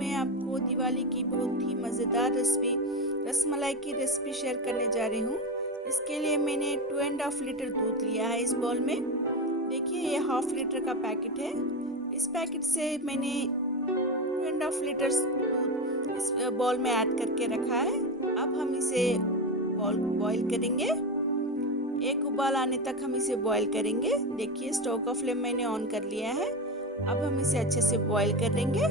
मैं आपको दिवाली की बहुत ही मज़ेदार रेसिपी रसमलाई की रेसिपी शेयर करने जा रही हूँ। इसके लिए मैंने 2.5 लीटर दूध लिया है इस बाउल में। देखिए ये हाफ लीटर का पैकेट है। इस पैकेट से मैंने 2.5 लीटर दूध इस बाउल में ऐड करके रखा है। अब हम इसे बॉईल करेंगे। एक उबाल आने तक हम इसे बॉईल करेंगे। देखिए स्टोव का फ्लेम मैंने ऑन कर लिया है। अब हम इसे अच्छे से बॉईल करेंगे।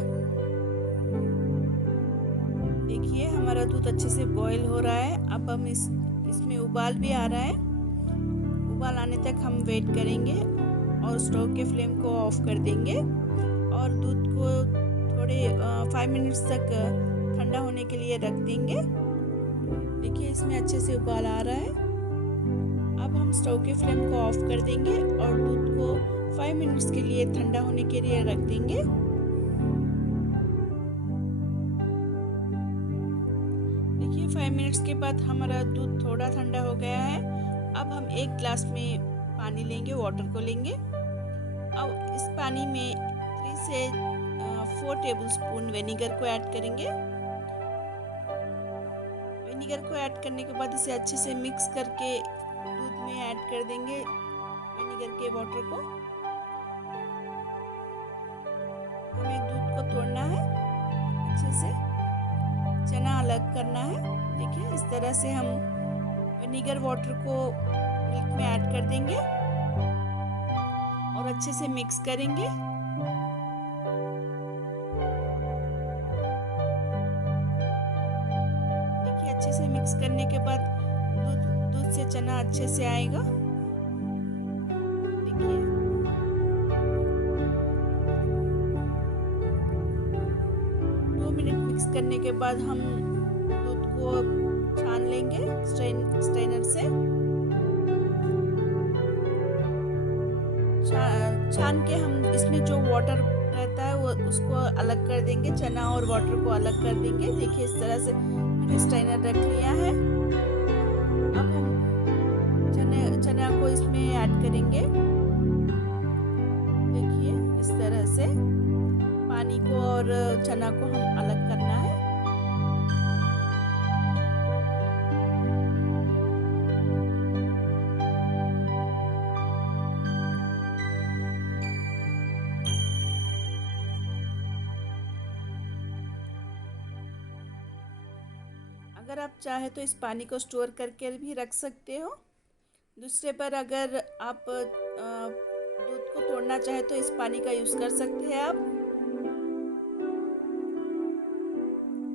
देखिए हमारा दूध अच्छे से बॉईल हो रहा है। अब हम इसमें उबाल भी आ रहा है। उबाल आने तक हम वेट करेंगे और स्टोव के फ्लेम को ऑफ कर देंगे और दूध को थोड़े 5 मिनट्स तक ठंडा होने के लिए रख देंगे। देखिए इसमें अच्छे से उबाल आ रहा है। अब हम स्टोव के फ्लेम को ऑफ कर देंगे और दूध को 5 मिनट्स के लिए ठंडा होने के लिए रख देंगे। देखिए 5 मिनट्स के बाद हमारा दूध थोड़ा ठंडा हो गया है। अब हम एक ग्लास में पानी लेंगे, वाटर को लेंगे। अब इस पानी में 3 से 4 टेबलस्पून विनेगर को ऐड करेंगे। विनेगर को ऐड करने के बाद इसे अच्छे से मिक्स करके दूध में ऐड कर देंगे विनेगर के वाटर को। हमें दूध को तोड़ना है, अच्छे से चना अलग करना है। देखिए इस तरह से हम विनेगर वाटर को मिल्क में ऐड कर देंगे और अच्छे से मिक्स करेंगे। देखिए अच्छे से मिक्स करने के बाद दूध से चना अच्छे से आएगा। देखिए 2 मिनट मिक्स करने के बाद हम दूध को छान लेंगे स्ट्रेनर से। छान के हम इसमें जो वाटर रहता है वो उसको अलग कर देंगे, चना और वाटर को अलग कर देंगे। देखिए इस तरह से मैंने स्ट्रेनर रख लिया है। अब हम चना को इसमें ऐड करेंगे। देखिए इस तरह से पानी को और चना को हम अलग करना है। अगर आप चाहे तो इस पानी को स्टोर करके भी रख सकते हो। दूसरे पर अगर आप दूध को तोड़ना चाहे तो इस पानी का यूज़ कर सकते हैं आप।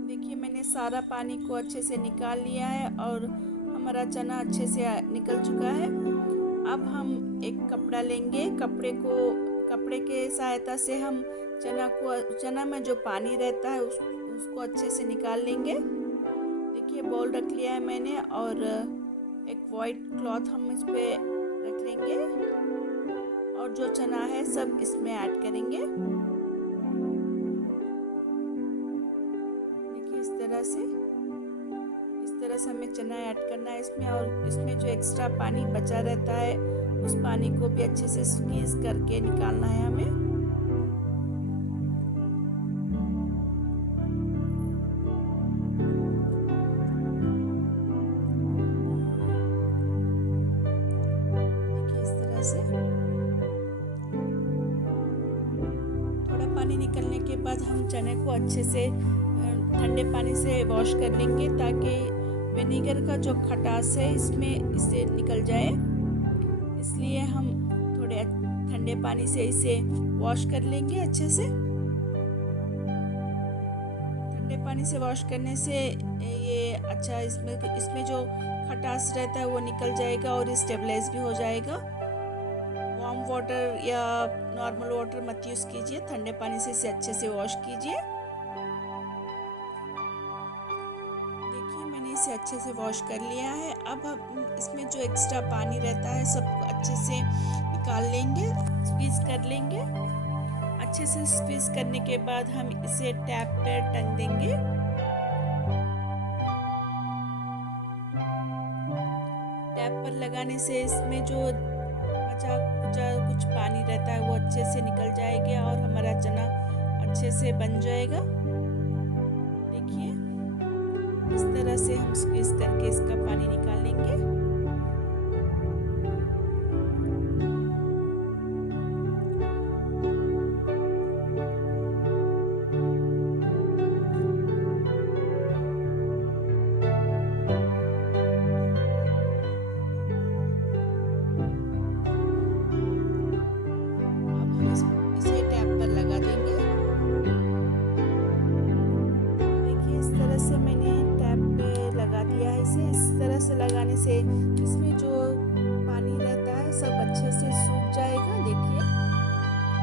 देखिए मैंने सारा पानी को अच्छे से निकाल लिया है और हमारा चना अच्छे से निकल चुका है। अब हम एक कपड़ा लेंगे। कपड़े के सहायता से हम चना में जो पानी रहता है उसको अच्छे से निकाल लेंगे। देखिए बाउल रख लिया है मैंने और एक वाइट क्लॉथ हम इस पे रख लेंगे और जो चना है सब इसमें ऐड करेंगे। देखिए इस तरह से हमें चना ऐड करना है इसमें और इसमें जो एक्स्ट्रा पानी बचा रहता है उस पानी को भी अच्छे से स्क्वीज करके निकालना है हमें। थोड़ा पानी निकलने के बाद हम चने को अच्छे से ठंडे पानी से वॉश कर लेंगे ताकि विनेगर का जो खटास है इससे निकल जाए। इसलिए हम थोड़े ठंडे पानी से इसे वॉश कर लेंगे अच्छे से। ठंडे पानी से वॉश करने से ये अच्छा इसमें जो खटास रहता है वो निकल जाएगा और स्टेबलाइज भी हो जाएगा। वार्म वाटर या नॉर्मल वाटर मत यूज़ कीजिए, ठंडे पानी से इसे अच्छे से वॉश कीजिए। देखिए मैंने इसे अच्छे से वॉश कर लिया है। अब हम इसमें जो एक्स्ट्रा पानी रहता है सबको अच्छे से निकाल लेंगे, स्क्वीज कर लेंगे। अच्छे से स्क्वीज करने के बाद हम इसे टैप पर टंग देंगे। टैप पर लगाने से इसमें जो कुछ पानी रहता है वो अच्छे से निकल जाएगा और हमारा चना अच्छे से बन जाएगा। देखिए इस तरह से हम स्क्वीज करके इसका पानी निकाल लेंगे। इसे टैप पर लगा देंगे। देखिए इस तरह से मैंने टैप पे लगा दिया है इसे। इस तरह से लगाने से इसमें जो पानी रहता है सब अच्छे से सूख जाएगा। देखिए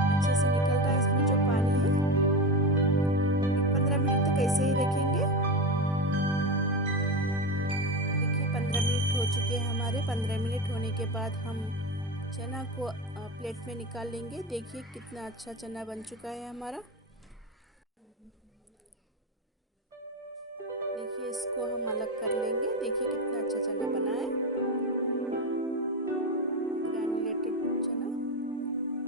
अच्छे से निकल रहा है इसमें जो पानी है। 15 मिनट तक ऐसे ही रखेंगे। देखिए 15 मिनट हो चुके हैं हमारे। 15 मिनट होने के बाद हम चना को प्लेट में निकाल लेंगे। देखिए कितना अच्छा चना बन चुका है हमारा। देखिए इसको हम अलग कर लेंगे। देखिए कितना अच्छा चना बना है, ग्रैन्युलेटेड चना।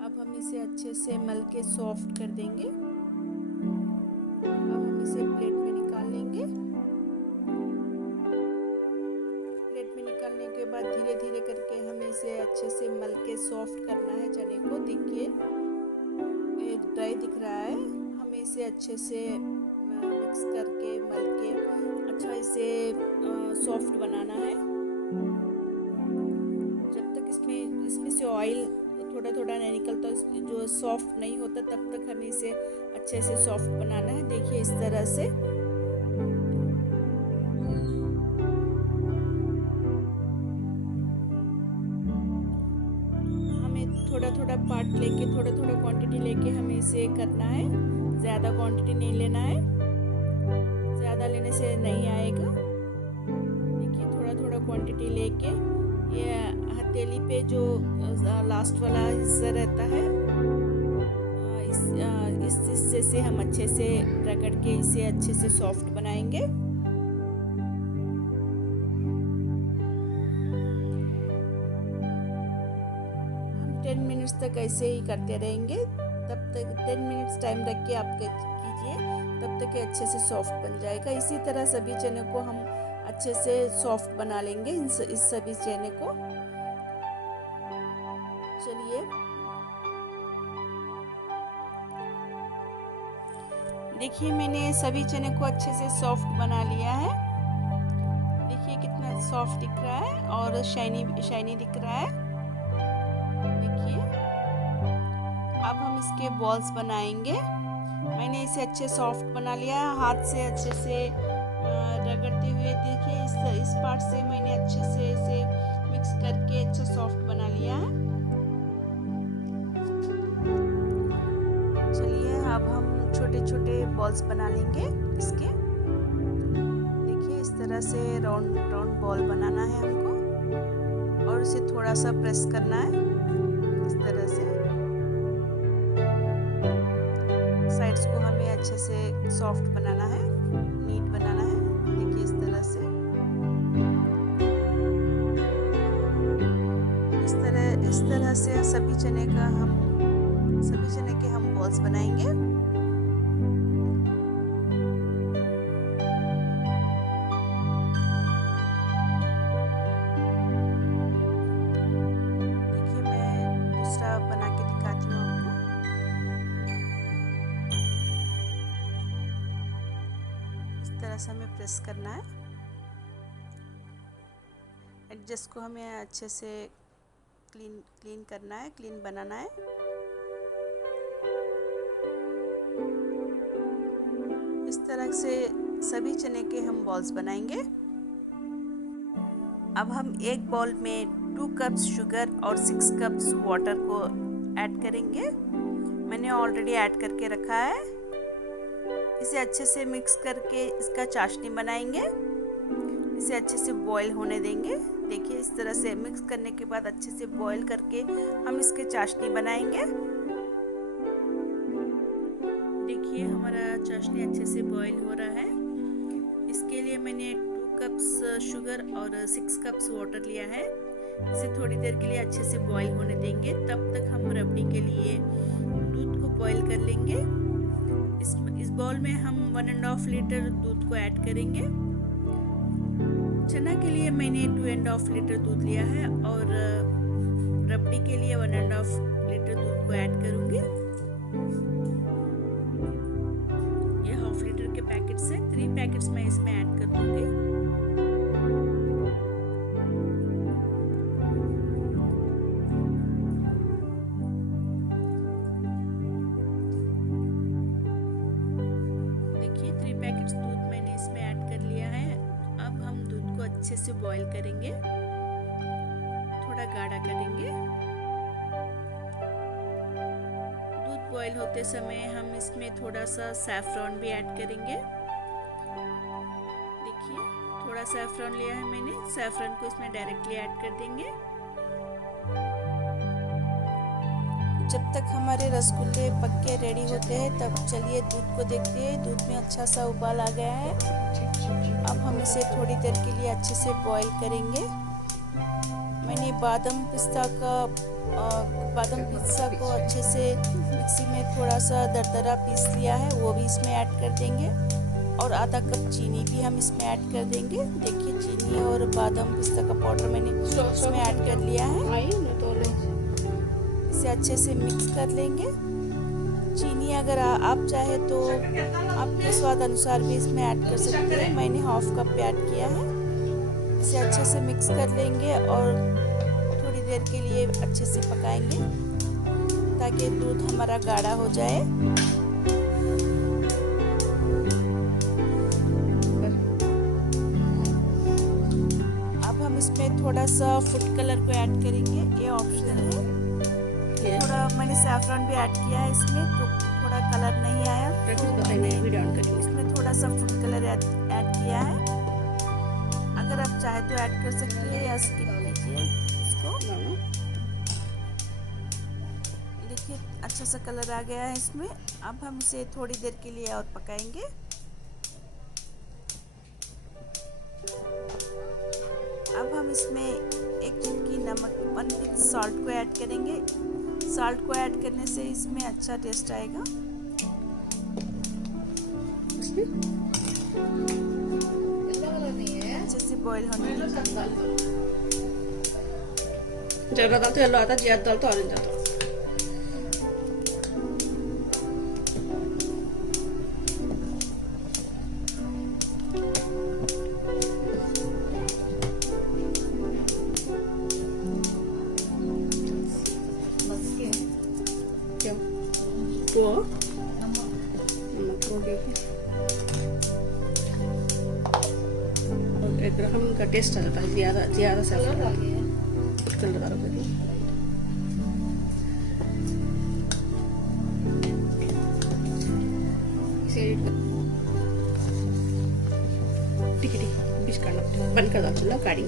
अब हम इसे अच्छे से मल के सॉफ्ट कर देंगे। अब हम इसे प्लेट में निकाल लेंगे। प्लेट में निकालने के बाद धीरे धीरे करके हमें इसे अच्छे से मल के सॉफ्ट करना है चने को। देखिए ये ड्राई दिख रहा है, हमें इसे अच्छे से मिक्स करके मल के अच्छा इसे सॉफ्ट बनाना है। जब तक इसमें से ऑयल थोड़ा थोड़ा नहीं निकलता, जो सॉफ्ट नहीं होता, तब तक हमें इसे अच्छे से सॉफ्ट बनाना है। देखिए इस तरह से थोड़ा थोड़ा पार्ट लेके, थोड़ा थोड़ा क्वांटिटी लेके हमें इसे करना है। ज़्यादा क्वांटिटी नहीं लेना है, ज़्यादा लेने से नहीं आएगा। देखिए थोड़ा थोड़ा क्वांटिटी लेके ये हथेली पे जो लास्ट वाला हिस्सा रहता है, इस हिस्से से हम अच्छे से रगड़ के इसे अच्छे से सॉफ्ट बनाएंगे। 10 मिनट्स तक ऐसे ही करते रहेंगे। तब तक 10 मिनट्स टाइम रख के आप कीजिए, तब तक ये अच्छे से सॉफ्ट बन जाएगा। इसी तरह सभी चने को हम अच्छे से सॉफ्ट बना लेंगे, इस सभी चने को। चलिए देखिए मैंने सभी चने को अच्छे से सॉफ्ट बना लिया है। देखिए कितना सॉफ्ट दिख रहा है और शाइनी दिख रहा है। अब हम इसके बॉल्स बनाएंगे। मैंने इसे अच्छे सॉफ्ट बना लिया है, हाथ से अच्छे से रगड़ते हुए। देखिए इस पार्ट से मैंने अच्छे से इसे मिक्स करके अच्छा सॉफ्ट बना लिया है। चलिए अब हम छोटे छोटे बॉल्स बना लेंगे इसके। देखिए इस तरह से राउंड राउंड बॉल बनाना है हमको और इसे थोड़ा सा प्रेस करना है इस तरह से। साइड्स को हमें अच्छे से सॉफ्ट बनाना है, नीट बनाना है। देखिए इस तरह से सभी चने के हम बॉल्स बनाएंगे। देखिए मैं दूसरा बना के दिखाती हूँ आपको। तरह से हमें प्रेस करना है। एडजस्ट को हमें अच्छे से क्लीन करना है, क्लीन बनाना है। इस तरह से सभी चने के हम बॉल्स बनाएंगे। अब हम एक बाउल में 2 कप्स शुगर और 6 कप्स वाटर को ऐड करेंगे। मैंने ऑलरेडी ऐड करके रखा है। इसे अच्छे से मिक्स करके इसका चाशनी बनाएंगे। इसे अच्छे से बॉईल होने देंगे। देखिए इस तरह से मिक्स करने के बाद अच्छे से बॉईल करके हम इसके चाशनी बनाएंगे। देखिए हमारा चाशनी अच्छे से बॉईल हो रहा है। इसके लिए मैंने 2 कप्स शुगर और 6 कप्स वाटर लिया है। इसे थोड़ी देर के लिए अच्छे से बॉईल होने देंगे। तब तक हम रबड़ी के लिए दूध को बॉईल कर लेंगे। इस बाउल में हम 1.5 लीटर दूध को ऐड करेंगे। चना के लिए मैंने 2.5 लीटर दूध लिया है और रबड़ी के लिए 1.5 लीटर दूध को ऐड करूंगी। ये हाफ लीटर के पैकेट्स है, 3 पैकेट्स मैं इसमें ऐड कर दूंगी। अच्छे से बॉईल करेंगे, थोड़ा गाढ़ा करेंगे। दूध बॉईल होते समय हम इसमें थोड़ा सा सैफरॉन भी ऐड करेंगे। देखिए थोड़ा सैफरॉन लिया है मैंने, सैफरॉन को इसमें डायरेक्टली ऐड कर देंगे। जब तक हमारे रसगुल्ले पक के रेडी होते हैं तब चलिए दूध को देखते हैं। दूध में अच्छा सा उबाल आ गया है। अब हम इसे थोड़ी देर के लिए अच्छे से बॉईल करेंगे। मैंने बादाम पिस्ता को अच्छे से मिक्सी में थोड़ा सा दरदरा पीस लिया है, वो भी इसमें ऐड कर देंगे। और आधा कप चीनी भी हम इसमें ऐड कर देंगे। देखिए चीनी और बादाम पिस्ता का पाउडर मैंने इसमें ऐड कर लिया है। इसे अच्छे से मिक्स कर लेंगे। चीनी अगर आप चाहे तो आपके स्वाद अनुसार भी इसमें ऐड कर सकते हैं। मैंने हाफ कप ऐड किया है। इसे अच्छे से मिक्स कर लेंगे और थोड़ी देर के लिए अच्छे से पकाएंगे ताकि दूध हमारा गाढ़ा हो जाए। अब हम इसमें थोड़ा सा फूड कलर को ऐड करेंगे, ये ऑप्शनल है। थोड़ा मैंने सैफरॉन भी ऐड किया है इसमें, तो थोड़ा कलर नहीं आया तो मैंने इसमें थोड़ा सा फूड कलर ऐड किया है। अगर आप चाहे तो ऐड कर सकते हैं या स्किप कीजिए इसको। देखिए अच्छा सा कलर आ गया है इसमें। अब हम इसे थोड़ी देर के लिए और पकाएंगे। अब हम इसमें 1 चुटकी नमक, 1 पिंच सॉल्ट को ऐड करेंगे। सॉल्ट को ऐड करने से इसमें अच्छा टेस्ट आएगा। अच्छे से बॉईल होने देंगे। ज़्यादा डाल तो येलो आता, ज़्यादा डाल तो ऑरेंज आता। तो एक रकम का टेस्ट आ जाता है, ज़्यादा से कलर डाल के ठीक बीच करना, बंद कर दो चूल्हा, काढ़ी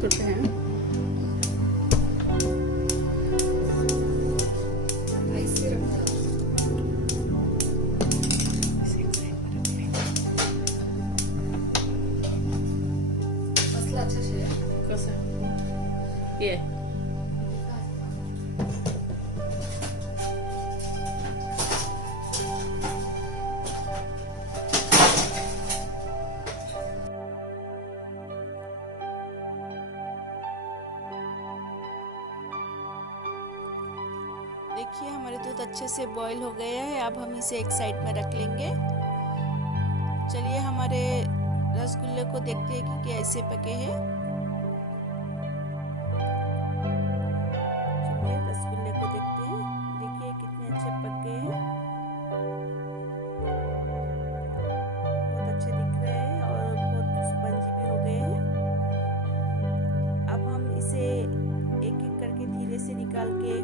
करते हैं। ये देखिए हमारे दूध अच्छे से बॉईल हो गया है। अब हम इसे एक साइड में रख लेंगे। चलिए हमारे रसगुल्ले को देखते हैं कि कैसे पके हैं। चलिए रसगुल्ले को देखते हैं। देखिए कितने अच्छे पक गए हैं, बहुत अच्छे दिख रहे हैं और बहुत स्पंजी भी हो गए हैं। अब हम इसे एक एक करके धीरे से निकाल के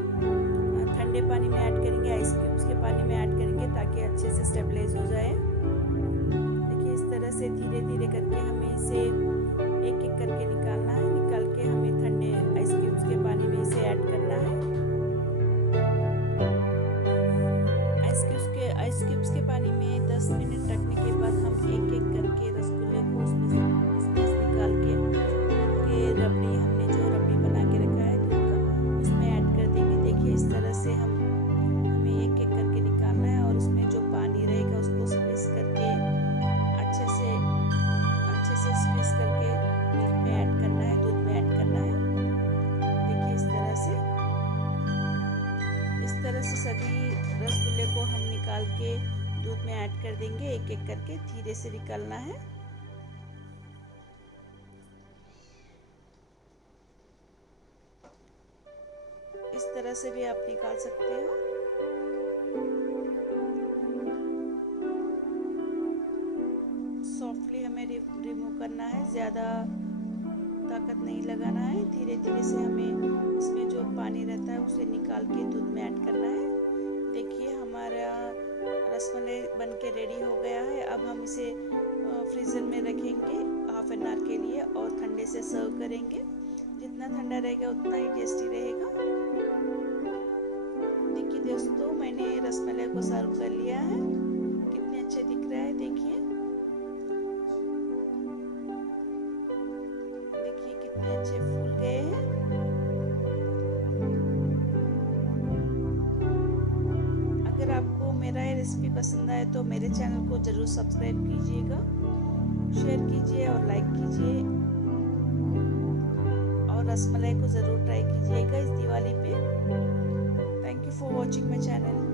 ठंडे पानी में ऐड करेंगे, आइस क्यूब्स के पानी में ऐड करेंगे ताकि अच्छे से स्टेबलाइज हो जाए। देखिए इस तरह से धीरे धीरे करके हमें इसे एक एक करके निकालना है। निकाल के हमें ठंडे आइस क्यूब्स के पानी में इसे ऐड करना है। आइस क्यूब्स के पानी में 10 मिनट रखने के बाद हम एक एक करके रसगुल्ले को उसमें से निकाल के रबड़ी, हमने जो रबड़ी बना के रखा है दूध का, उसमें ऐड कर देंगे। देखिए इस तरह से हमें एक रसगुल्ले को हम निकाल के दूध में ऐड कर देंगे। एक एक करके धीरे से निकालना है। इस तरह से भी आप निकाल सकते हो। सॉफ्टली हमें रिमूव करना है, ज़्यादा ताकत नहीं लगाना है। धीरे धीरे से हमें इसमें जो पानी रहता है उसे निकाल के दूध में ऐड करना है। देखिए हमारा रसमलाई बन के रेडी हो गया है। अब हम इसे फ्रीज़र में रखेंगे हाफ एन आवर के लिए और ठंडे से सर्व करेंगे। जितना ठंडा रहेगा उतना ही टेस्टी रहेगा। देखिए दोस्तों, मैंने रसमलाई को सर्व कर लिया है। कितने अच्छे दिख रहा है, देखिए कितने अच्छे फूल गए हैं। अगर आपको मेरा ये रेसिपी पसंद आए तो मेरे चैनल को ज़रूर सब्सक्राइब कीजिएगा, शेयर कीजिए और लाइक कीजिए, और रसमलाई को ज़रूर ट्राई कीजिएगा इस दिवाली पे। Thank you for watching my channel.